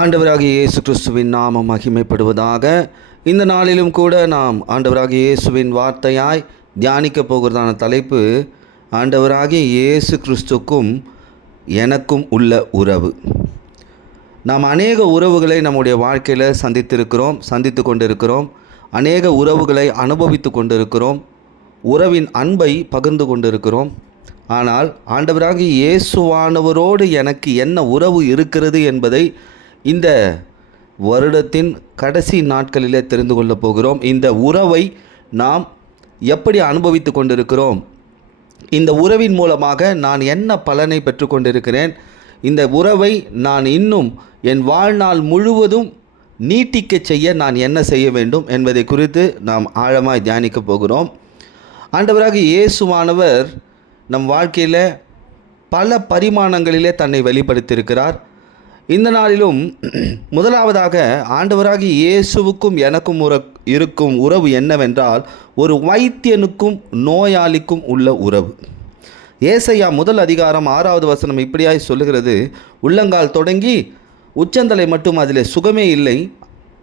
ஆண்டவராகிய இயேசு கிறிஸ்துவின் நாமம் மகிமைப்படுவதாக இந்த நாளிலும் கூட நாம் ஆண்டவராகிய இயேசுவின் வார்த்தையாய் தியானிக்க போகிறதான தலைப்பு ஆண்டவராகிய இயேசு கிறிஸ்துக்கும் எனக்கும் உள்ள உறவு. நாம் அநேக உறவுகளை நம்முடைய வாழ்க்கையில் சந்தித்திருக்கிறோம் சந்தித்து கொண்டிருக்கிறோம். அநேக உறவுகளை அனுபவித்து கொண்டிருக்கிறோம். உறவின் அன்பை பகிர்ந்து கொண்டிருக்கிறோம். ஆனால் ஆண்டவராகி இயேசுவானவரோடு எனக்கு என்ன உறவு இருக்கிறது என்பதை இந்த வருடத்தின் கடைசி நாட்களிலே தெரிந்து கொள்ளப் போகிறோம். இந்த உறவை நாம் எப்படி அனுபவித்து கொண்டிருக்கிறோம்? இந்த உறவின் மூலமாக நான் என்ன பலனை பெற்றுக்கொண்டிருக்கிறேன் இந்த உறவை நான் இன்னும் என் வாழ்நாள் முழுவதும் நீட்டிக்க செய்ய நான் என்ன செய்ய வேண்டும் என்பதை குறித்து நாம் ஆழமாய் தியானிக்க போகிறோம். ஆண்டவராக இயேசுவானவர் நம் வாழ்க்கையில் பல பரிமாணங்களிலே தன்னை வெளிப்படுத்தியிருக்கிறார். இந்த நாளிலும் முதலாவதாக ஆண்டவராகி இயேசுவுக்கும் எனக்கும் உற இருக்கும் உறவு என்னவென்றால் ஒரு வைத்தியனுக்கும் நோயாளிக்கும் உள்ள உறவு. ஏசையா முதல் அதிகாரம் ஆறாவது வசனம் இப்படியாய் சொல்லுகிறது உள்ளங்கால் தொடங்கி உச்சந்தலை மட்டும் அதில் சுகமே இல்லை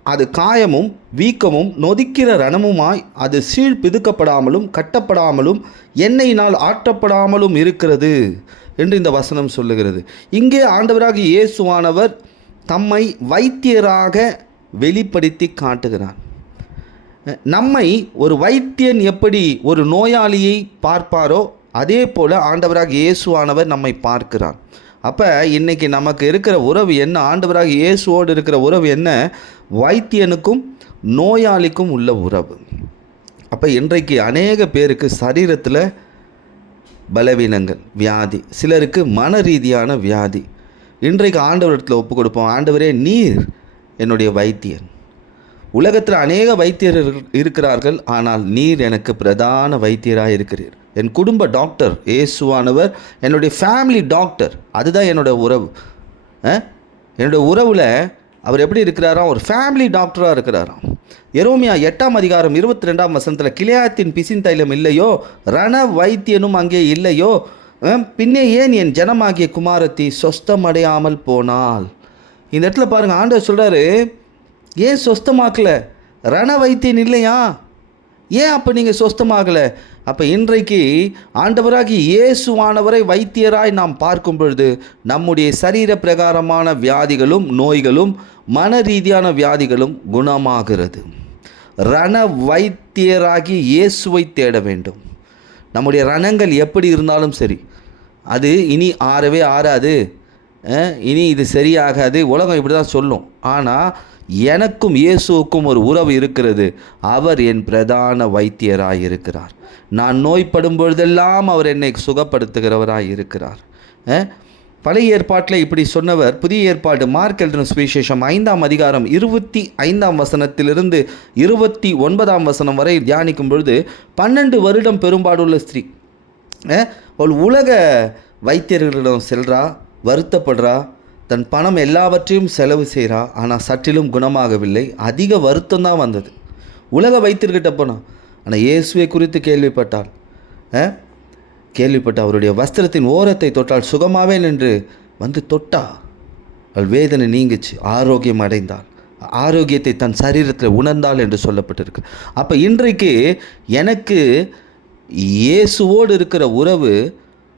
அது காயமும் வீக்கமும் நொதிக்கிற ரணமுமாய் அது சீழ் பிதுக்கப்படாமலும் கட்டப்படாமலும் எண்ணெயினால் ஆற்றப்படாமலும் இருக்கிறது. என்று இந்த வசனம் சொல்லுகிறது. இங்கே ஆண்டவராக இயேசுவானவர் தம்மை வைத்தியராக வெளிப்படுத்தி காட்டுகிறார். நம்மை ஒரு வைத்தியன் எப்படி ஒரு நோயாளியை பார்ப்பாரோ அதே போல் ஆண்டவராக இயேசுவானவர் நம்மை பார்க்கிறார். அப்போ இன்றைக்கி நமக்கு இருக்கிற உறவு என்ன? ஆண்டவராக இயேசுவோடு இருக்கிற உறவு என்ன? வைத்தியனுக்கும் நோயாளிக்கும் உள்ள உறவு. அப்போ இன்றைக்கு அநேக பேருக்கு சரீரத்தில் பலவீனங்கள் வியாதி. சிலருக்கு மன ரீதியான வியாதி. இன்றைக்கு ஆண்டவரத்தில் ஒப்பு கொடுப்போம். ஆண்டவரே நீர் என்னுடைய வைத்தியன். உலகத்தில் அநேக வைத்தியர்கள் இருக்கிறார்கள். ஆனால் நீர் எனக்கு பிரதான வைத்தியராக இருக்கிறீர். என் குடும்ப டாக்டர் இயேசுவானவர் என்னுடைய ஃபேமிலி டாக்டர் அதுதான் என்னோட உறவு. அஹ்? என்னோட உறவில் அவர் எப்படி இருக்கிறாராம் ஒரு ஃபேமிலி டாக்டராக இருக்கிறாராம் எரோமியா எட்டாம் அதிகாரம் இருபத்தி ரெண்டாம் வசனத்தில் கிளியாத்தின் பிசின் தைலம் இல்லையோ? ரண வைத்தியனும் அங்கே இல்லையோ? பின்னே ஏன் என் ஜனமாகிய குமாரத்தி சொஸ்தமடையாமல் போனாள்? இந்த இடத்துல பாருங்கள் ஆண்டவர் சொல்கிறாரு ஏன் சொஸ்தமாக்கல? ரண வைத்தியன் இல்லையா? ஏன் அப்போ நீங்கள் சொஸ்தமாகலை? அப்போ இன்றைக்கு ஆண்டவராகி இயேசுவானவரை வைத்தியராய் நாம் பார்க்கும் பொழுது நம்முடைய சரீர பிரகாரமான வியாதிகளும் நோய்களும் மன ரீதியான வியாதிகளும் குணமாகிறது. ரண வைத்தியராகி இயேசுவை தேட வேண்டும். நம்முடைய ரணங்கள் எப்படி இருந்தாலும் சரி. அது இனி ஆறவே ஆறாது. இனி இது சரியாகாது. உலகம் இப்படி தான் சொல்லும். ஆனால் எனக்கும் இயேசுவுக்கும் ஒரு உறவு இருக்கிறது. அவர் என் பிரதான வைத்தியராய் இருக்கிறார் நான் நோய்படும் பொழுதெல்லாம் அவர் என்னை சுகப்படுத்துகிறவராய் இருக்கிறார். பழைய ஏற்பாட்டில் இப்படி சொன்னவர் புதிய ஏற்பாடு மார்க் எழுதின சுவிசேஷம் ஐந்தாம் அதிகாரம் இருபத்தி ஐந்தாம் வசனத்திலிருந்து இருபத்தி ஒன்பதாம் வசனம் வரை தியானிக்கும் பொழுது பன்னெண்டு வருடம் பெரும்பாடுள்ள ஸ்திரீ அஹ், அவள் உலக வைத்தியர்களிடம் செல்றா வருத்தப்படுறா தன் பணம் எல்லாவற்றையும் செலவு செய்கிறா ஆனால் சற்றிலும் குணமாகவில்லை. அதிக வருத்தம் தான் வந்தது. உலக வைத்திருக்கிட்ட போனால் ஆனால் இயேசுவை குறித்து கேள்விப்பட்டாள். கேள்விப்பட்ட அவருடைய வஸ்திரத்தின் ஓரத்தை தொட்டால் சுகமாவே நின்று வந்து தொட்டா. அவள் வேதனை நீங்குச்சு. ஆரோக்கியம் அடைந்தாள். ஆரோக்கியத்தை தன் சரீரத்தில் உணர்ந்தாள் என்று சொல்லப்பட்டிருக்கு. அப்போ இன்றைக்கு எனக்கு இயேசுவோடு இருக்கிற உறவு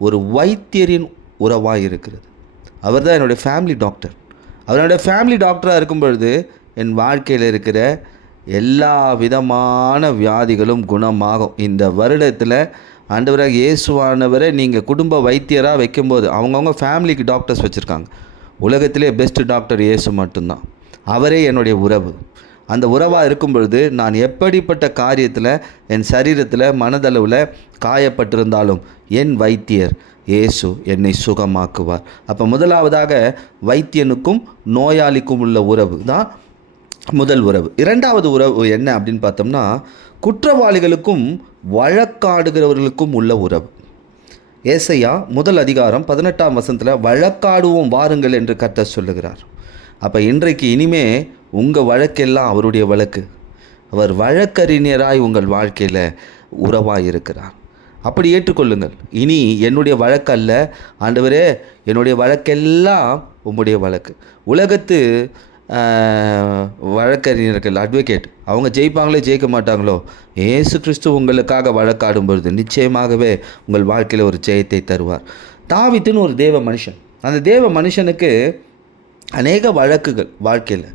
ஒரு வைத்தியரின் உறவாக இருக்கிறது அவர் தான் என்னுடைய ஃபேமிலி டாக்டர் அவரோட ஃபேமிலி டாக்டராக இருக்கும் பொழுது என் வாழ்க்கையில் இருக்கிற எல்லா விதமான வியாதிகளும் குணமாகும். இந்த வருடத்தில் ஆண்டவராக இயேசுவானவரை நீங்கள் குடும்ப வைத்தியராக வைக்கும்போது அவங்கவுங்க ஃபேமிலிக்கு டாக்டர்ஸ் வச்சுருக்காங்க. உலகத்திலே பெஸ்ட்டு டாக்டர் இயேசு மட்டும்தான். அவரே என்னுடைய உறவு. அந்த உறவாக இருக்கும் பொழுது நான் எப்படிப்பட்ட காரியத்தில் என் சரீரத்தில் மனதளவில் காயப்பட்டிருந்தாலும் என் வைத்தியர். இயேசு என்னை சுகமாக்குவார். அப்போ முதலாவதாக வைத்தியனுக்கும் நோயாளிக்கும் உள்ள உறவு தான் முதல் உறவு. இரண்டாவது உறவு என்ன அப்படின்னு பார்த்தோம்னா குற்றவாளிகளுக்கும் வழக்காடுகிறவர்களுக்கும் உள்ள உறவு. ஏசையா முதல் அதிகாரம் பதினெட்டாம் வசனத்தில் வழக்காடுவோம் வாருங்கள் என்று கர்த்தர் சொல்லுகிறார். அப்போ இன்றைக்கு இனிமே உங்கள் வழக்கெல்லாம் அவருடைய வழக்கு. அவர் வழக்கறிஞராய் உங்கள் வாழ்க்கையில் உறவாக இருக்கிறார் அப்படி ஏற்றுக்கொள்ளுங்கள். இனி என்னுடைய வழக்கல்ல. ஆண்டவரே என்னுடைய வழக்கெல்லாம் உம்முடைய வழக்கு. உலகத்து வழக்கறிஞர்கள் அட்வொகேட் அவங்க ஜெயிப்பாங்களோ ஜெயிக்க மாட்டாங்களோ ஏசு கிறிஸ்து உங்களுக்காக வழக்காடும் பொழுது நிச்சயமாகவே உங்கள் வாழ்க்கையில் ஒரு ஜெயத்தை தருவார். தாவித்துன்னு ஒரு தேவ மனுஷன். அந்த தேவ மனுஷனுக்கு அநேக வழக்குகள் வாழ்க்கையில்.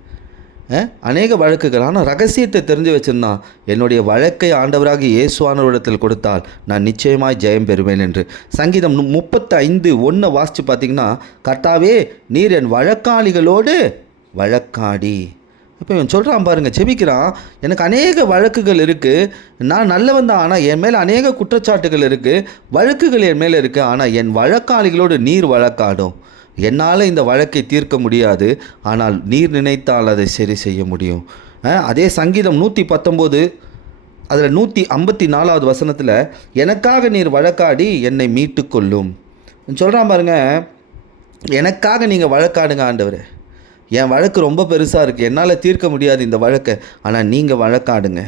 அநேக வழக்குகள் ஆனால் ரகசியத்தை தெரிஞ்சு வச்சிருந்தான் என்னுடைய வழக்கை ஆண்டவராக இயேசுவானவரிடத்தில் கொடுத்தால் நான் நிச்சயமாய் ஜெயம் பெறுவேன் என்று. சங்கீதம் முப்பத்தி ஐந்து ஒன்று வாசித்து பார்த்தீங்கன்னா கர்த்தாவே நீர் என் வழக்காளிகளோடு வழக்காடி. இப்போ இவன் சொல்கிறான் பாருங்கள் செபிக்கிறான் எனக்கு அநேக வழக்குகள் இருக்குது நான் நல்லவன் தான் ஆனால் என் மேலே அநேக குற்றச்சாட்டுகள் இருக்குது வழக்குகள் என் மேலே இருக்குது ஆனால் என் வழக்காளிகளோடு நீர் வழக்காடும். என்னால் இந்த வழக்கை தீர்க்க முடியாது. ஆனால் நீர் நினைத்தால் அதை சரி செய்ய முடியும். அதே சங்கீதம் நூற்றி பத்தொம்போது அதில் நூற்றி ஐம்பத்தி நாலாவது வசனத்தில் எனக்காக நீர் வழக்காடி என்னை மீட்டு கொள்ளும். சொல்கிறான் பாருங்க எனக்காக நீங்கள் வழக்காடுங்க ஆண்டவர். என் வழக்கு ரொம்ப பெருசாக இருக்குது என்னால் தீர்க்க முடியாது இந்த வழக்கை. ஆனால் நீங்கள் வழக்காடுங்க.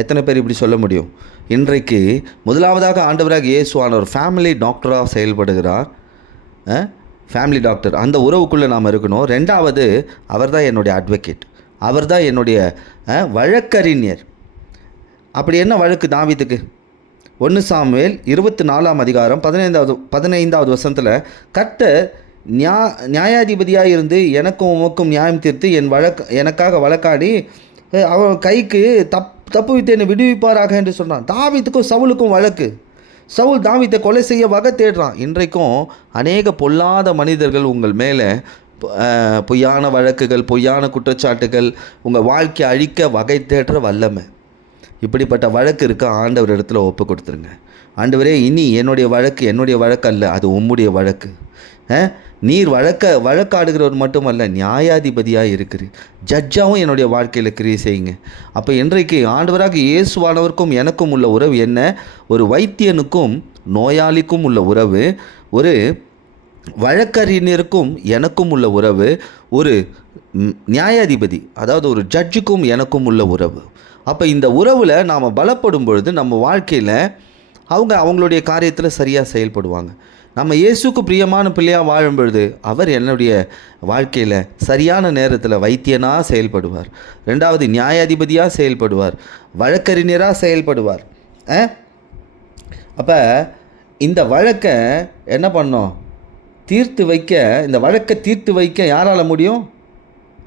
எத்தனை பேர் இப்படி சொல்ல முடியும்? இன்றைக்கு முதலாவதாக ஆண்டவராக இயேசுவான ஒரு ஃபேமிலி டாக்டராக செயல்படுகிறார். ஃபேமிலி டாக்டர் அந்த உறவுக்குள்ளே நாம் இருக்கணும். ரெண்டாவது அவர் தான் என்னுடைய அட்வொகேட் அவர் தான் என்னுடைய வழக்கறிஞர். அப்படி என்ன வழக்கு தாவீதுக்கு? ஒன்று சாமுவேல் இருபத்தி நாலாம் அதிகாரம் பதினைந்தாவது பதினைந்தாவது வசனத்தில் கர்த்தர் நியா நியாயாதிபதியாக இருந்து எனக்கும் உமக்கும் நியாயம் தீர்த்து என் வழக்கு எனக்காக வழக்காடி அவன் கைக்கு தப் தப்பு வித்து என்னை விடுவிப்பாராக என்று சொன்னான் தாவித்துக்கும் சவுலுக்கும் வழக்கு. சவுல் தாவித்தை கொலை செய்ய வகை தேடுறான். இன்றைக்கும் அநேக பொல்லாத மனிதர்கள் உங்கள் மேலே பொய்யான வழக்குகள் பொய்யான குற்றச்சாட்டுகள் உங்கள் வாழ்க்கையை அழிக்க வகை தேடுற வல்லமை. இப்படிப்பட்ட வழக்கு இருக்க. ஆண்டவர் இடத்துல ஒப்பு கொடுத்துருங்க. ஆண்டவரே இனி என்னுடைய வழக்கு என்னுடைய வழக்கு அல்ல அது உம்முடைய வழக்கு. நீர் வழக்க வழக்காடுகிறவர் மட்டுமல்ல நியாயாதிபதியாக இருக்கிறீர். ஜட்ஜாவும் என்னுடைய வாழ்க்கையில் கிரியை செய்யுங்க. அப்போ இன்றைக்கு ஆண்டவராக இயேசுவானவருக்கும் எனக்கும் உள்ள உறவு என்ன? ஒரு வைத்தியனுக்கும் நோயாளிக்கும் உள்ள உறவு. ஒரு வழக்கறிஞருக்கும் எனக்கும் உள்ள உறவு. ஒரு நியாயாதிபதி அதாவது ஒரு ஜட்ஜுக்கும் எனக்கும் உள்ள உறவு. அப்போ இந்த உறவில் நாம் பலப்படும் பொழுது நம்ம வாழ்க்கையில் அவங்க அவங்களுடைய காரியத்தில் சரியாக செயல்படுவாங்க. நம்ம இயேசுக்கு பிரியமான பிள்ளையாக வாழும் பொழுது அவர் என்னுடைய வாழ்க்கையில் சரியான நேரத்தில் வைத்தியனாக செயல்படுவார். ரெண்டாவது நியாயாதிபதியாக செயல்படுவார். வழக்கறிஞராக செயல்படுவார். அப்போ இந்த வழக்கை என்ன பண்ணோம்? தீர்த்து வைக்க இந்த வழக்கை தீர்த்து வைக்க யாரால் முடியும்?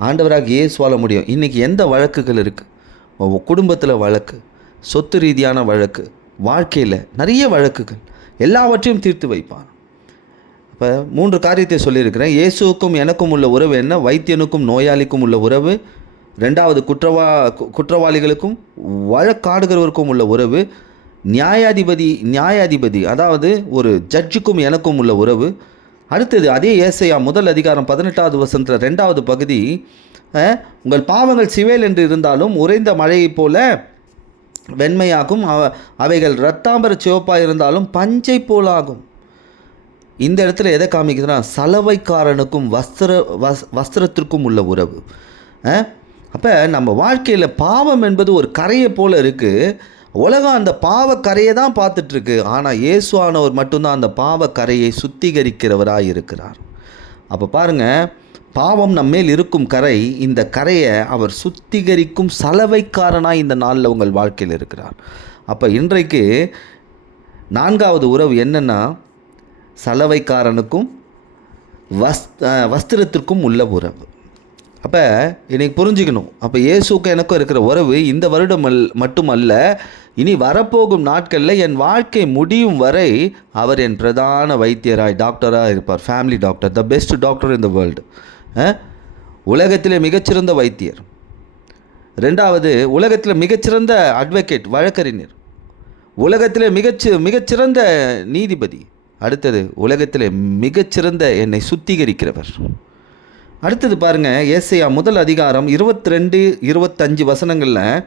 ஆண்டவராக இயேசுவால முடியும். இன்றைக்கி எந்த வழக்குகள் இருக்குது குடும்பத்தில் வழக்கு சொத்து ரீதியான வழக்கு வாழ்க்கையில் நிறைய வழக்குகள் எல்லாவற்றையும் தீர்த்து வைப்பான். இப்போ மூன்று காரியத்தை சொல்லியிருக்கிறேன். இயேசுவுக்கும் எனக்கும் உள்ள உறவு என்ன? வைத்தியனுக்கும் நோயாளிக்கும் உள்ள உறவு. ரெண்டாவது குற்றவா கு- குற்றவாளிகளுக்கும் வழக்காடுகிறவருக்கும் உள்ள உறவு. நியாயாதிபதி நியாயாதிபதி அதாவது ஒரு ஜட்ஜுக்கும் எனக்கும் உள்ள உறவு. அடுத்தது அதே ஏசையா முதல் அதிகாரம் பதினெட்டாவது வசனத்தில் ரெண்டாவது பகுதி உங்கள் பாவங்கள் சிவேல் என்று இருந்தாலும் உறைந்த மழையைப் போல வெண்மையாகும். அவ அவைகள் இரத்தாம்பர சிவப்பாக இருந்தாலும் பஞ்சை போலாகும். இந்த இடத்துல எதை காமிக்குதுன்னா சலவைக்காரனுக்கும் வஸ்திர வஸ் வஸ்திரத்திற்கும் உள்ள உறவு. அப்போ நம்ம வாழ்க்கையில் பாவம் என்பது ஒரு கரையை போல் இருக்குது உலகம் அந்த பாவ கரையை தான் பார்த்துட்ருக்கு. ஆனால் இயேசுவானவர் மட்டும்தான் அந்த பாவ கரையை சுத்திகரிக்கிறவராக இருக்கிறார் அப்போ பாருங்கள் பாவம் நம்மேல் இருக்கும் கரை இந்த கரையை அவர் சுத்திகரிக்கும் சலவைக்காரனாக இந்த நாளில் உங்கள் வாழ்க்கையில் இருக்கிறார். அப்போ இன்றைக்கு நான்காவது உறவு என்னென்னா சலவைக்காரனுக்கும் வஸ் வஸ்திரத்திற்கும் உள்ள உறவு. அப்போ இன்னைக்கு புரிஞ்சுக்கணும். அப்போ இயேசுக்கும் எனக்கும் இருக்கிற உறவு இந்த வருடம் அல் மட்டுமல்ல இனி வரப்போகும் நாட்களில் என் வாழ்க்கை முடியும் வரை அவர் என் பிரதான வைத்தியராய் டாக்டராக இருப்பார். Family doctor the best doctor in the world உலகத்திலே மிகச்சிறந்த வைத்தியர். ரெண்டாவது உலகத்தில் மிகச்சிறந்த அட்வொகேட் வழக்கறிஞர். உலகத்தில் மிகச்சி மிகச்சிறந்த நீதிபதி. அடுத்தது உலகத்தில் மிகச்சிறந்த என்னை சுத்திகரிக்கிறவர். அடுத்தது பாருங்கள் ஏசையா முதல் அதிகாரம் இருபத்தி ரெண்டு இருபத்தஞ்சு வசனங்களில்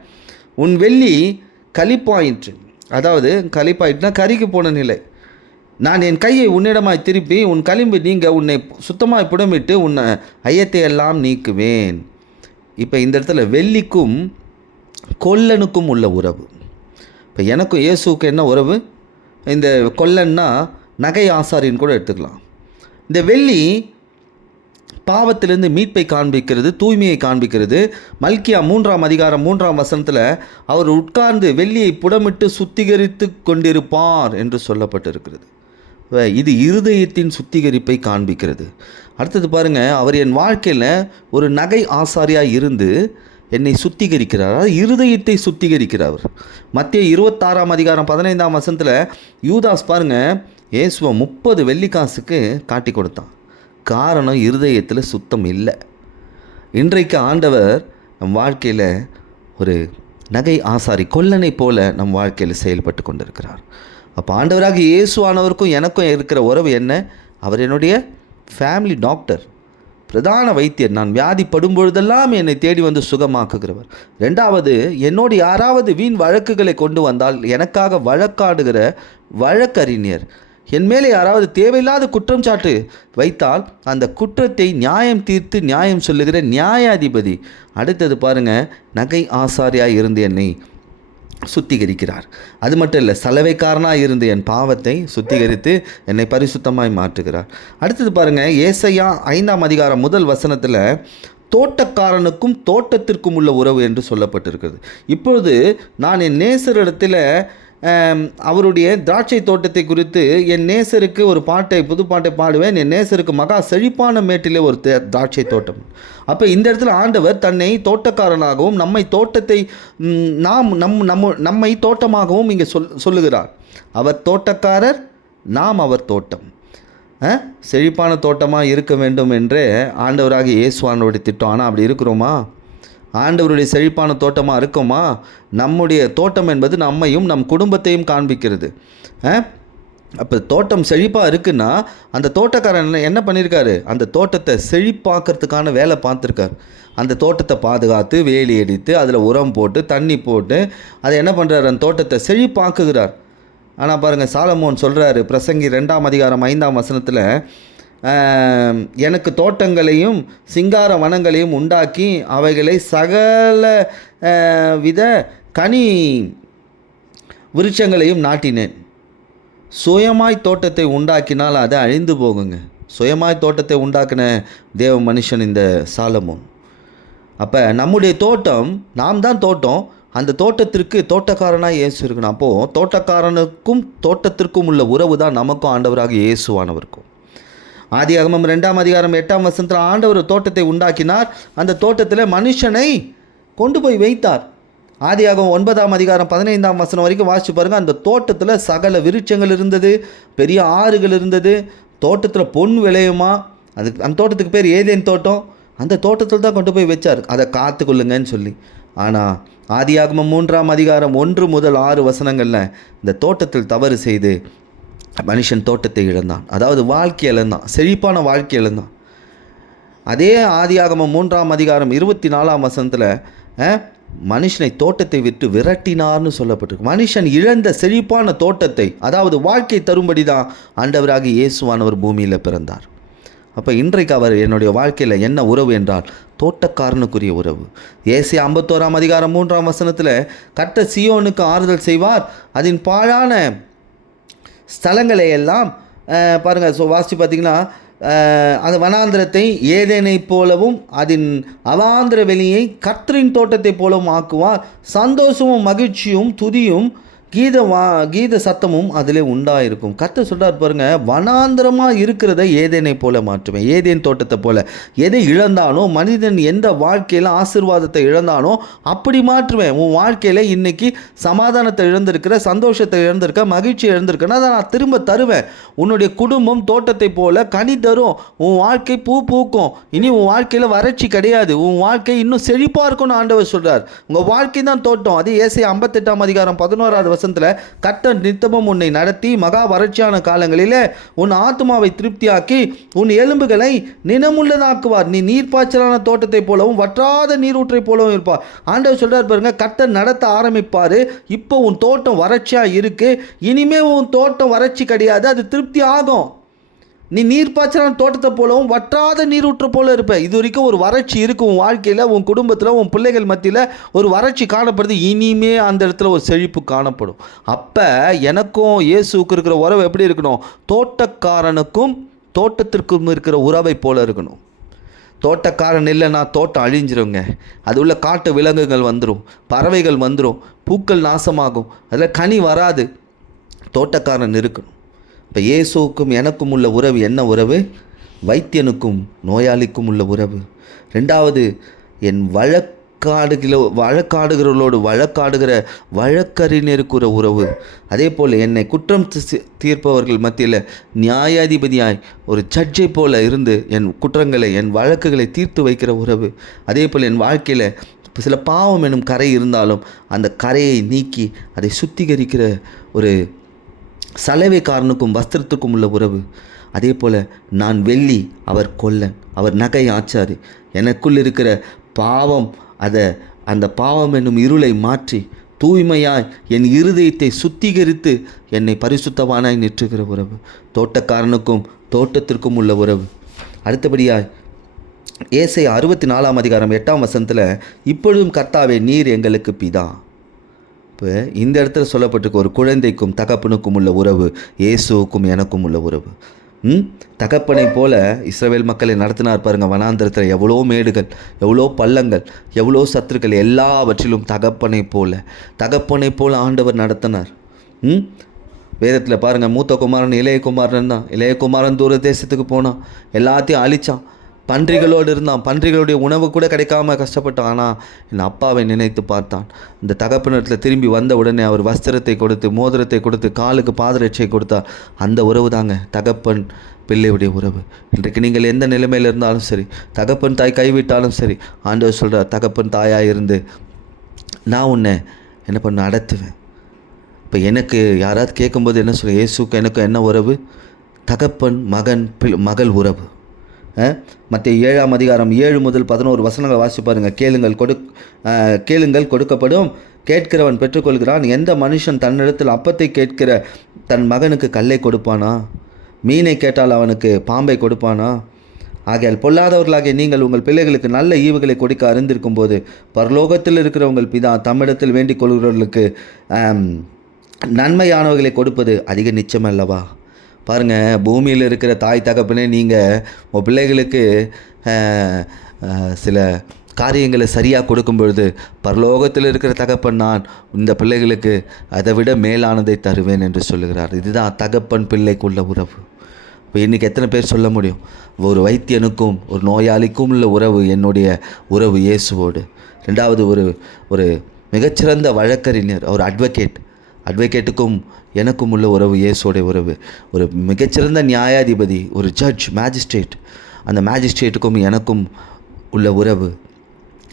உன் வெள்ளி களிப்பாயிற்று. அதாவது களிப்பாயிட்டுனா கருகி போன நிலை. நான் என் கையை உன்னிடமாய் திருப்பி உன் களிம்பு நீங்க உன்னை சுத்தமாய் புடமிட்டு உன்னை ஐயத்தை எல்லாம் நீக்குவேன். இப்போ இந்த இடத்துல வெள்ளிக்கும் கொல்லனுக்கும் உள்ள உறவு. இப்போ எனக்கும் இயேசுவுக்கு என்ன உறவு? இந்த கொல்லன்னா நகை ஆசாரின்னு கூட எடுத்துக்கலாம். இந்த வெள்ளி பாவத்திலிருந்து மீட்பை காண்பிக்கிறது தூய்மையை காண்பிக்கிறது. மல்கியா மூன்றாம் அதிகாரம் மூன்றாம் வசனத்தில் அவர் உட்கார்ந்து வெள்ளியை புடமிட்டு சுத்திகரித்து கொண்டிருப்பார் என்று சொல்லப்பட்டிருக்கிறது. இது இருதயத்தின் சுத்திகரிப்பை காண்பிக்கிறது. அடுத்தது பாருங்கள் அவர் என் வாழ்க்கையில் ஒரு நகை ஆசாரியாக இருந்து என்னை சுத்திகரிக்கிறார். அதாவது இருதயத்தை சுத்திகரிக்கிறார். அவர் மத்திய இருபத்தாறாம் அதிகாரம் பதினைந்தாம் வசனத்தில் யூதாஸ் பாருங்க இயேசுவை முப்பது வெள்ளிக்காசுக்கு காட்டி கொடுத்தான். காரணம் இருதயத்தில் சுத்தம் இல்லை. இன்றைக்கு ஆண்டவர் நம் வாழ்க்கையில் ஒரு நகை ஆசாரி கொல்லனை போல நம் வாழ்க்கையில் செயல்பட்டு கொண்டிருக்கிறார். அப்போ ஆண்டவராக இயேசுவானவருக்கும் எனக்கும் இருக்கிற உறவு என்ன? அவர் என்னுடைய ஃபேமிலி டாக்டர் பிரதான வைத்தியர். நான் வியாதி படும்பொழுதெல்லாம் என்னை தேடி வந்து சுகமாக்குகிறவர். ரெண்டாவது என்னோடு யாராவது வீண் வழக்குகளை கொண்டு வந்தால் எனக்காக வழக்காடுகிற வழக்கறிஞர். என் மேலே யாராவது தேவையில்லாத குற்றம் சாட்டு வைத்தால் அந்த குற்றத்தை நியாயம் தீர்த்து நியாயம் சொல்லுகிற நியாயாதிபதி. அடுத்தது பாருங்க நகை ஆசாரியாய் இருந்து என்னை சுத்திகரிக்கிறார். அது மட்டும் இல்லை சலவைக்காரனாக இருந்து என் பாவத்தை சுத்திகரித்து என்னை பரிசுத்தமாய் மாற்றுகிறார். அடுத்தது பாருங்கள் ஏசையா ஐந்தாம் அதிகாரம் முதல் வசனத்தில் தோட்டக்காரனுக்கும் தோட்டத்திற்கும் உள்ள உறவு என்று சொல்லப்பட்டிருக்கிறது. இப்பொழுது நான் என் நேசரிடத்தில் அவருடைய திராட்சை தோட்டத்தை குறித்து என் நேசருக்கு ஒரு பாட்டை புது பாட்டை பாடுவேன். என் நேசருக்கு மகா செழிப்பான மேட்டிலே ஒரு திராட்சை தோட்டம். அப்போ இந்த இடத்துல ஆண்டவர் தன்னை தோட்டக்காரனாகவும் நம்மை தோட்டத்தை நாம் நம் நம்ம நம்மை தோட்டமாகவும் இங்கே சொல் சொல்லுகிறார். அவர் தோட்டக்காரர் நாம் அவர் தோட்டம். செழிப்பான தோட்டமாக இருக்க வேண்டும் என்று ஆண்டவராக இயேசுவானுடைய திட்டம். ஆனால் அப்படி இருக்கிறோமா? ஆண்டவருடைய செழிப்பான தோட்டமாக இருக்குமா? நம்முடைய தோட்டம் என்பது நம்மையும் நம் குடும்பத்தையும் காண்பிக்கிறது. அப்போ தோட்டம் செழிப்பாக இருக்குன்னா அந்த தோட்டக்காரன் என்ன- என்ன பண்ணியிருக்காரு அந்த தோட்டத்தை செழிப்பாக்கிறதுக்கான வேலை பார்த்துருக்காரு. அந்த தோட்டத்தை பாதுகாத்து வேலி அடித்து அதில் உரம் போட்டு தண்ணி போட்டு அதை என்ன பண்ணுறாரு அந்த தோட்டத்தை செழிப்பாக்குகிறார். ஆனால் பாருங்கள் சாலமோன் சொல்கிறாரு பிரசங்கி ரெண்டாம் அதிகாரம் ஐந்தாம் வசனத்தில் எனக்கு தோட்டங்களையும் சிங்கார வனங்களையும் உண்டாக்கி அவைகளை சகல வித கனி விருட்சங்களையும் நாட்டினேன். சுயமாய் தோட்டத்தை உண்டாக்கினால் அது அழிந்து போகுங்க. சுயமாய் தோட்டத்தை உண்டாக்கின தேவ மனுஷன் இந்த சாலமோன். அப்போ நம்முடைய தோட்டம் நாம் தான் தோட்டம் அந்த தோட்டத்திற்கு தோட்டக்காரனாக இயேசு இருக்கணும். அப்போது தோட்டக்காரனுக்கும் தோட்டத்திற்கும் உள்ள உறவு தான் நமக்கும் ஆண்டவராக இயேசுவானவருக்கும். ஆதி அகமம் ரெண்டாம் அதிகாரம் எட்டாம் வசனத்தில் ஆண்டவர் தோட்டத்தை உண்டாக்கினார். அந்த தோட்டத்தில் மனுஷனை கொண்டு போய் வைத்தார். ஆதியாகம் ஒன்பதாம் அதிகாரம் பதினைந்தாம் வசனம் வரைக்கும் வாசிச்சு பாருங்கள் அந்த தோட்டத்தில் சகல விருட்சங்கள் இருந்தது பெரிய ஆறுகள் இருந்தது தோட்டத்தில் பொன் விளையுமா? அதுக்கு அந்த தோட்டத்துக்கு பேர் ஏதேன் தோட்டம். அந்த தோட்டத்தில் தான் கொண்டு போய் வச்சார். அதை காத்துக்கொள்ளுங்கன்னு சொல்லி. ஆனால் ஆதியாகமம் மூன்றாம் அதிகாரம் ஒன்று முதல் ஆறு வசனங்களில் இந்த தோட்டத்தில் தவறு செய்து மனுஷன் தோட்டத்தை இழந்தான். அதாவது வாழ்க்கை இழந்தான். செழிப்பான வாழ்க்கை இழந்தான். அதே ஆதியாகமம் மூன்றாம் அதிகாரம் இருபத்தி நாலாம் வசனத்தில் மனுஷனை தோட்டத்தை விட்டு விரட்டினார்னு சொல்லப்பட்டிருக்கு. மனுஷன் இழந்த செழிப்பான தோட்டத்தை அதாவது வாழ்க்கை தரும்படி தான் ஆண்டவராக இயேசுவானவர் பூமியில் பிறந்தார். அப்போ இன்றைக்கு அவர் என்னுடைய வாழ்க்கையில் என்ன உறவு என்றால் தோட்டக்காரனுக்குரிய உறவு. ஏசி ஐம்பத்தோராம் அதிகாரம் மூன்றாம் வசனத்தில் கட்ட சியோனுக்கு ஆறுதல் செய்வார் அதன் பாழான ஸ்தலங்களை எல்லாம் பாருங்கள் ஸோ வாசித்து பார்த்தீங்கன்னா அந்த வனாந்திரத்தை ஏதேனைப் போலவும் அதன் அவாந்திர வெளியை கர்த்தரின் தோட்டத்தைப் போலவும் ஆக்குவார். சந்தோஷமும் மகிழ்ச்சியும் துதியும் கீத வா கீத சத்தமும் அதிலே உண்டாயிருக்கும். கத்தை சொல்கிறார் பாருங்க வனாந்திரமாக இருக்கிறத ஏதேனை போல மாற்றுவேன். ஏதேன் தோட்டத்தை போல. எதை இழந்தானோ மனிதன் எந்த வாழ்க்கையில் ஆசீர்வாதத்தை இழந்தானோ அப்படி மாற்றுவேன். உன் வாழ்க்கையில் இன்னைக்கு சமாதானத்தை இழந்திருக்கிற சந்தோஷத்தை இழந்திருக்க மகிழ்ச்சி இழந்திருக்குன்னா அதை நான் திரும்ப தருவேன். உன்னுடைய குடும்பம் தோட்டத்தை போல கனி தரும். உன் வாழ்க்கை பூ பூக்கும். இனி உன் வாழ்க்கையில் வறட்சி கிடையாது. உன் வாழ்க்கை இன்னும் செழிப்பாக இருக்கும்னு ஆண்டவர் சொல்கிறார் உங்கள் வாழ்க்கை தான் தோட்டம். அது ஏசை ஐம்பத்தெட்டாம் அதிகாரம் பதினோராவது வசனத்தில் கட்ட நித்தமும் உன்னை நடத்தி மகா வறட்சியான காலங்களில் உன் ஆத்மாவை திருப்தியாக்கி உன் எலும்புகளை நினமுள்ளதாக்குவார். நீ நீர்ப்பாய்ச்சலான தோட்டத்தை போலவும் வற்றாத நீரூற்றை போலவும் இருப்பார். ஆண்டவர் சொல்கிறார் பாருங்க கட்ட நடத்த ஆரம்பிப்பார். இப்போ உன் தோட்டம் வறட்சியாக இருக்கு. இனிமே உன் தோட்டம் வறட்சி கிடையாது. அது திருப்தி ஆகும். நீ நீர் பாய்ச்சலான தோட்டத்தை போலவும் வற்றாத நீரூற்று போல இருப்ப. இது வரைக்கும் ஒரு வறட்சி இருக்கும் உன் வாழ்க்கையில் உன் குடும்பத்தில் உன் பிள்ளைகள் மத்தியில் ஒரு வறட்சி காணப்படுது. இனிமே அந்த இடத்துல ஒரு செழிப்பு காணப்படும். அப்போ எனக்கும் இயேசுவுக்கு இருக்கிற உறவு எப்படி இருக்கணும்? தோட்டக்காரனுக்கும் தோட்டத்திற்கும் இருக்கிற உறவை போல இருக்கணும். தோட்டக்காரன் இல்லைன்னா தோட்டம் அழிஞ்சிருங்க. அது உள்ள காட்டு விலங்குகள் வந்துடும் பறவைகள் வந்துடும் பூக்கள் நாசமாகும். அதில் கனி வராது. தோட்டக்காரன் இருக்கணும். இப்போ இயேசுக்கும் எனக்கும் உள்ள உறவு என்ன உறவு? வைத்தியனுக்கும் நோயாளிக்கும் உள்ள உறவு. ரெண்டாவது என் வழக்காடுகிற வழக்காடுகிறவர்களோடு வழக்காடுகிற வழக்கறிஞருக்குற உறவு. அதே போல் என்னை குற்றம் தீர்ப்பவர்கள் மத்தியில் நியாயாதிபதியாய் ஒரு சர்ச்சை போல இருந்து என் குற்றங்களை என் வழக்குகளை தீர்த்து வைக்கிற உறவு. அதே போல் என் வாழ்க்கையில் சில பாவம் எனும் கரை இருந்தாலும் அந்த கரையை நீக்கி அதை சுத்திகரிக்கிற ஒரு சலவைக்காரனுக்கும் வஸ்திரத்துக்கும் உள்ள உறவு. அதே போல் நான் வெள்ளி அவர் கொல்லன் அவர் நகை ஆச்சாரி எனக்குள் இருக்கிற பாவம் அதை அந்த பாவம் என்னும் இருளை மாற்றி தூய்மையாய் என் இருதயத்தை சுத்திகரித்து என்னை பரிசுத்தவானாய் நிற்றுகிற உறவு. தோட்டக்காரனுக்கும் தோட்டத்திற்கும் உள்ள உறவு. அடுத்தபடியாய் ஏசை அறுபத்தி நாலாம் அதிகாரம் எட்டாம் வசனத்தில் இப்பொழுதும் கர்த்தாவே நீர் எங்களுக்கு பிதா. இப்போ இந்த இடத்துல சொல்லப்பட்டிருக்க ஒரு குழந்தைக்கும் தகப்பனுக்கும் உள்ள உறவு இயேசுவுக்கும் எனக்கும் உள்ள உறவு. ம்? தகப்பனை போல இஸ்ரவேல் மக்களை நடத்தினார் பாருங்க வனாந்திரத்தில் எவ்வளோ மேடுகள் எவ்வளோ பள்ளங்கள் எவ்வளோ சத்துருக்கள் எல்லாவற்றிலும் தகப்பனை போல தகப்பனை போல ஆண்டவர் நடத்தினார். ம்? வேதத்தில் பாருங்கள் மூத்த குமாரன் இளையகுமாரன் தான் இளையகுமாரன் தூர தேசத்துக்கு போனான் எல்லாத்தையும் அழிச்சான். பன்றிகளோடு இருந்தான். பன்றிகளுடைய உணவு கூட கிடைக்காம கஷ்டப்பட்டான். ஆனால் என் அப்பாவை நினைத்து பார்த்தான். இந்த தகப்பனிடத்தில் திரும்பி வந்த உடனே அவர் வஸ்திரத்தை கொடுத்து மோதிரத்தை கொடுத்து காலுக்கு பாதரட்சை கொடுத்தார். அந்த உறவு தாங்க தகப்பன் பிள்ளையுடைய உறவு. இன்றைக்கு நீங்கள் எந்த நிலைமையில் இருந்தாலும் சரி தகப்பன் தாய் கைவிட்டாலும் சரி ஆண்டவர் சொல்கிறார் தகப்பன் தாயாக இருந்து நான் உன்னை என்ன பண்ண நடத்துவேன். இப்போ எனக்கு யாராவது கேட்கும்போது என்ன சொல்ல இயேசுக்கு எனக்கு என்ன உறவு? தகப்பன் மகன் பிள் மகள் உறவு. மற்ற ஏழாம் அதிகாரம் ஏழு முதல் பதினோரு வசனங்கள் வாசி பாருங்கள் கேளுங்கள் கொடு கேளுங்கள் கொடுக்கப்படும். கேட்கிறவன் பெற்றுக்கொள்கிறான். எந்த மனுஷன் தன்னிடத்தில் அப்பத்தை கேட்கிற தன் மகனுக்கு கல்லை கொடுப்பானா? மீனை கேட்டால் அவனுக்கு பாம்பை கொடுப்பானா? ஆகையால் பொல்லாதவர்களாகிய நீங்கள் உங்கள் பிள்ளைகளுக்கு நல்ல ஈவுகளை கொடுக்க அறிந்திருக்கும் போது பரலோகத்தில் இருக்கிற உங்கள் பிதா தம்மிடத்தில் வேண்டிக் கொள்கிறவர்களுக்கு நன்மையானவர்களை கொடுப்பது அதிக நிச்சயம் அல்லவா பாருங்கள் பூமியில் இருக்கிற தாய் தகப்பனே நீங்கள் உங்கள் பிள்ளைகளுக்கு சில காரியங்களை சரியாக கொடுக்கும் பொழுது பரலோகத்தில் இருக்கிற தகப்பன் நான் இந்த பிள்ளைகளுக்கு அதை விட மேலானதை தருவேன் என்று சொல்லுகிறார். இதுதான் தகப்பன் பிள்ளைக்குள்ள உறவு. இப்போ இன்றைக்கி எத்தனை பேர் சொல்ல முடியும்? ஒரு வைத்தியனுக்கும் ஒரு நோயாளிக்கும் உள்ள உறவு என்னுடைய உறவு இயேசுவோடு. ரெண்டாவது ஒரு ஒரு மிகச்சிறந்த வழக்கறிஞர் ஒரு அட்வொகேட் அட்வொகேட்டுக்கும் எனக்கும் உள்ள உறவு இயேசுடைய உறவு. ஒரு மிகச்சிறந்த நியாயாதிபதி ஒரு ஜட்ஜ் மேஜிஸ்ட்ரேட் அந்த மேஜிஸ்ட்ரேட்டுக்கும் எனக்கும் உள்ள உறவு.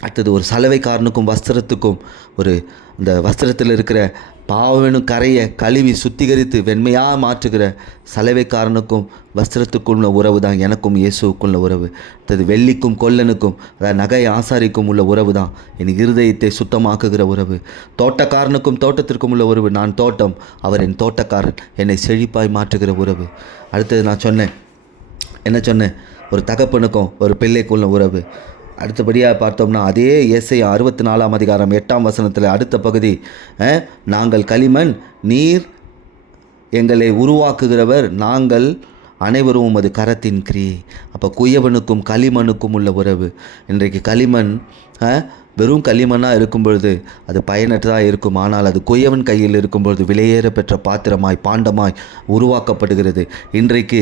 அடுத்தது ஒரு சலவைக்காரனுக்கும் வஸ்திரத்துக்கும் ஒரு அந்த வஸ்திரத்தில் இருக்கிற பாவனும் கரையை கழுவி சுத்திகரித்து வெண்மையாக மாற்றுகிற சலவைக்காரனுக்கும் வஸ்திரத்துக்கும் உள்ள உறவு தான் எனக்கும் இயேசுவுக்கும் உள்ள உறவு. அது வெள்ளிக்கும் கொல்லனுக்கும் அதாவது நகை ஆசாரிக்கும் உள்ள உறவு தான் என் இருதயத்தை சுத்தமாக்குகிற உறவு. தோட்டக்காரனுக்கும் தோட்டத்திற்கும் உள்ள உறவு நான் தோட்டம் அவர் என் தோட்டக்காரன் என்னை செழிப்பாய் மாற்றுகிற உறவு. அடுத்தது நான் சொன்னேன் என்ன சொன்னேன்? ஒரு தகப்பனுக்கும் ஒரு பிள்ளைக்கும் உள்ள உறவு. அடுத்தபடியாக பார்த்தோம்னா அதே இயேசை அறுபத்தி நாலாம் அதிகாரம் எட்டாம் வசனத்தில் அடுத்த பகுதி நாங்கள் களிமண் நீர் எங்களை உருவாக்குகிறவர் நாங்கள் அனைவரும் உமது கரத்தின் கிரி. அப்போ குயவனுக்கும் களிமண்ணுக்கும் உள்ள உறவு. இன்றைக்கு களிமண் வெறும் களிமண்ணாக இருக்கும் பொழுது அது பயனற்றதாக இருக்கும். ஆனால் அது குயவன் கையில் இருக்கும் பொழுது விலையேற பெற்ற பாத்திரமாய் பாண்டமாய் உருவாக்கப்படுகிறது. இன்றைக்கு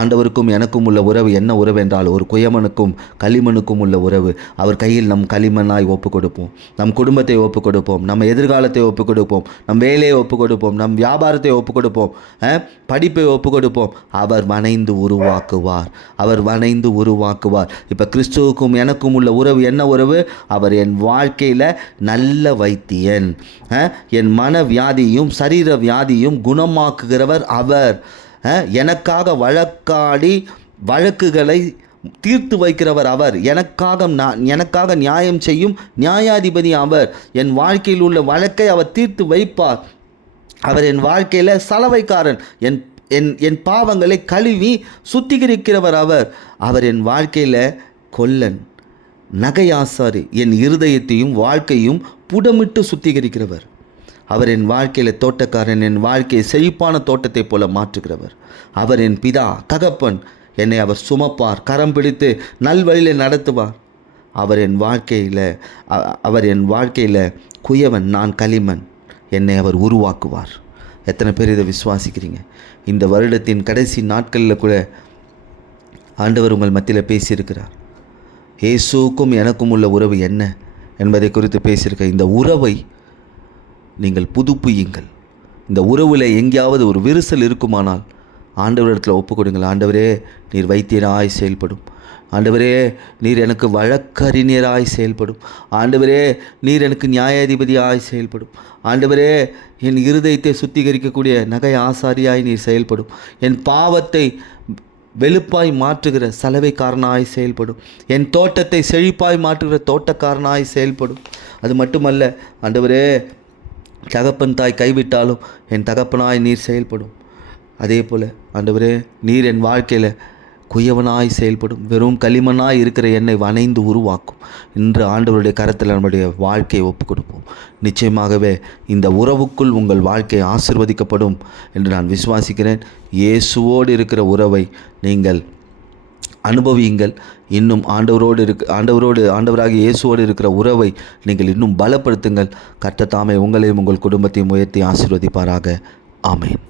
ஆண்டவருக்கும் எனக்கும் உள்ள உறவு என்ன உறவு என்றால் ஒரு குயவனுக்கும் களிமண்ணுக்கும் உள்ள உறவு. அவர் கையில் நம் களிமண்ணாய் ஒப்பு கொடுப்போம் நம் குடும்பத்தை ஒப்பு கொடுப்போம் நம்ம எதிர்காலத்தை ஒப்பு கொடுப்போம் நம் வேலையை ஒப்பு கொடுப்போம் நம் வியாபாரத்தை ஒப்பு கொடுப்போம் படிப்பை ஒப்பு கொடுப்போம் அவர் வனைந்து உருவாக்குவார். அவர் வனைந்து உருவாக்குவார். இப்போ கிறிஸ்துவுக்கும் எனக்கும் உள்ள உறவு என்ன உறவு? அவர் என் என் வாழ்க்கையில் நல்ல வைத்தியன். என் மன வியாதியும் சரீர வியாதியும் குணமாக்குகிறவர் அவர். எனக்காக வழக்காடி வழக்குகளை தீர்த்து வைக்கிறவர் அவர். எனக்காக நான் எனக்காக நியாயம் செய்யும் நியாயாதிபதி அவர். என் வாழ்க்கையில் உள்ள வழக்கை அவர் தீர்த்து வைப்பார். அவர் என் வாழ்க்கையில் சலவைக்காரன். என் என் என் பாவங்களை கழுவி சுத்திகரிக்கிறவர் அவர். அவர் என் வாழ்க்கையில் கொல்லன். நகையாசாரி என் இருதயத்தையும் வாழ்க்கையும் புடமிட்டு சுத்திகரிக்கிறவர். அவர் என் வாழ்க்கையில் தோட்டக்காரன் என் வாழ்க்கையை செழிப்பான தோட்டத்தைப் போல மாற்றுகிறவர். அவர் என் பிதா தகப்பன் என்னை அவர் சுமப்பார் கரம் பிடித்து நல்வழியில் நடத்துவார். அவர் என் வாழ்க்கையில் அவர் என் வாழ்க்கையில் குயவன் நான் களிமண் என்னை அவர் உருவாக்குவார். எத்தனை பேர் இதை விசுவாசிக்கிறீங்க? இந்த வருடத்தின் கடைசி நாட்களில் கூட ஆண்டவர் உங்கள் மத்தியில் பேசியிருக்கிறார். இயேசுக்கும் எனக்கும் உள்ள உறவு என்ன என்பதை குறித்து பேசியிருக்க இந்த உறவை நீங்கள் புதுப்பியுங்கள். இந்த உறவில் எங்கேயாவது ஒரு விரிசல் இருக்குமானால் ஆண்டவரிடத்தில் ஒப்பு கொடுங்கள் ஆண்டவரே நீர் வைத்தியராய் செயல்படும். ஆண்டவரே நீர் எனக்கு வழக்கறிஞராய் செயல்படும். ஆண்டவரே நீர் எனக்கு நியாயாதிபதியாய் செயல்படும். ஆண்டவரே என் இருதயத்தை சுத்திகரிக்கக்கூடிய நகை ஆசாரியாய் நீர் செயல்படும். என் பாவத்தை வெளுப்பாய் மாற்றுகிற சலவைக்காரனாய் செயல்படும். என் தோட்டத்தை செழிப்பாய் மாற்றுகிற தோட்டக்காரனாய் செயல்படும். அது மட்டுமல்ல ஆண்டவரே தகப்பன் தாய் கைவிட்டாலும் என் தகப்பனாய் நீர் செயல்படும். அதே போல் ஆண்டவரே நீர் என் வாழ்க்கையில் குயவனாய் செயல்படும் வெறும் களிமண்ணாய் இருக்கிற என்னை வனைந்து உருவாக்கும். இன்று ஆண்டவருடைய கரத்தில் நம்முடைய வாழ்க்கையை ஒப்புக் கொடுப்போம் நிச்சயமாகவே இந்த உறவுக்குள் உங்கள் வாழ்க்கை ஆசிர்வதிக்கப்படும் என்று நான் விசுவாசிக்கிறேன். இயேசுவோடு இருக்கிற உறவை நீங்கள் அனுபவியுங்கள். இன்னும் ஆண்டவரோடு இருக்க ஆண்டவரோடு ஆண்டவராக இயேசுவோடு இருக்கிற உறவை நீங்கள் இன்னும் பலப்படுத்துங்கள். கர்த்தர் தாமே உங்களையும் உங்கள் குடும்பத்தையும் உயர்த்தி ஆசீர்வதிப்பாராக. ஆமென்.